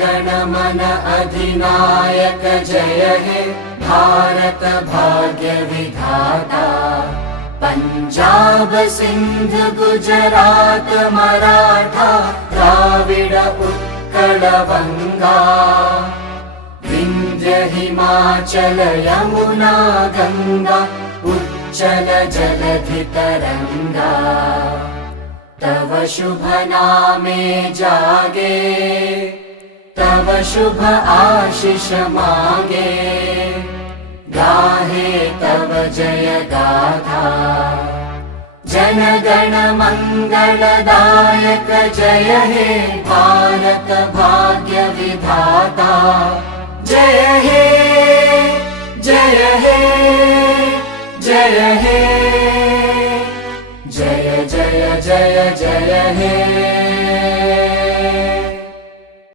गण मन अधिनायक जय हे भारत भाग्य विधाता। पंजाब सिंध गुजरात मराठा द्राविड उत्कल वंगा। विंध्य हिमाचल यमुना गंगा उच्चल जलधि तरंगा। तव शुभ नामे जागे तव शुभ आशीष मागे। गाहे तव जय गाथा जन गण मंगलदायक जय हे भारत भाग्य विधाता। जय हे जय हे जय हे जय जय जय जय हे।